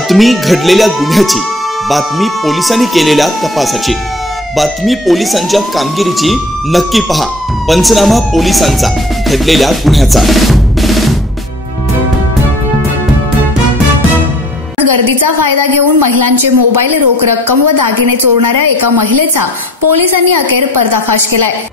बातमी घडलेल्या गुन्ह्याची, बातमी पोलिसांनी केलेल्या तपासाची, बातमी पोलिसांच्या कामगिरीची नक्की पहा पंचनामा पोलिसांचा घडलेल्या गुन्ह्याचा। गर्दीचा फायदा घेऊन महिलांचे मोबाईल, रोख रक्कम व दागिने चोरणाऱ्या एका महिलेचा पोलिसांनी अखेर पर्दाफाश केलाय।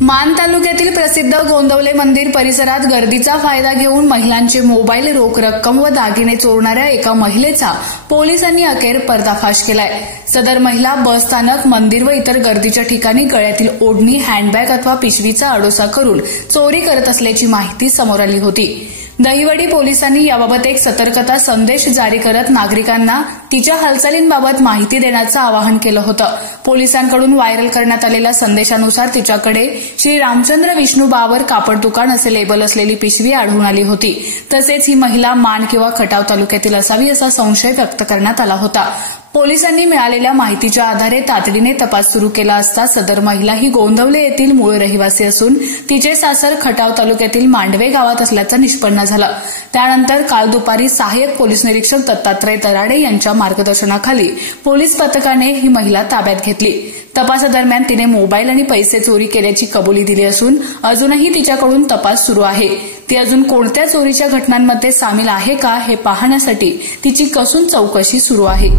मान तालुक्यातील प्रसिद्ध गोंदवले मंदिर परिसरात गर्दीचा फायदा घेऊन महिलांचे मोबाईल, रोख रक्कम व दागिने चोरणाऱ्या एका महिलेचा पोलिसांनी अखेर पर्दाफाश केलाय। सदर महिला बस स्थानक, मंदिर व इतर गर्दीच्या ठिकाणी गळ्यातील ओढणी, हँडबॅग अथवा पिशवीचा आडोसा करून चोरी करत असल्याची माहिती समोर आली होती। दहिवडी पोलिसांनी याबाबत एक सतर्कता संदेश जारी करत नागरिकांना तिच्या हालचालींबाबत माहिती देण्याचं आवाहन केलं होतं। पोलिसांकडून व्हायरल करण्यात आलेल्या संदेशानुसार तिच्याकडे श्री रामचंद्र विष्णू बाबर कापड दुकान असे लेबल असलेली पिशवी आढळून आली होती। तसेच ही महिला मान किंवा खटाव तालुक्यातील असावी असा संशय व्यक्त करण्यात आला होता। पोलिसांनी मिळालेल्या माहितीच्या आधारे तातडीने तपास सुरू केला असता सदर महिला ही गोंदवले येथील मूळ रहिवासी असून तिचे सासर खटाव तालुक्यातील मांडवे गावात असल्याचं निष्पन्न झालं। त्यानंतर काल दुपारी सहाय्यक पोलीस निरीक्षक दत्तात्रय तराडे यांच्या मार्गदर्शनाखाली पोलीस पथकाने ही महिला ताब्यात घेतली। तपासादरम्यान तिने मोबाईल आणि पैसे चोरी केल्याची कबुली दिली असून अजूनही तिच्याकडून तपास सुरू आहे। ती अजून कोणत्या चोरीच्या घटनांमध्ये सामील आहे का हे पाहण्यासाठी तिची कसून चौकशी सुरू आहे।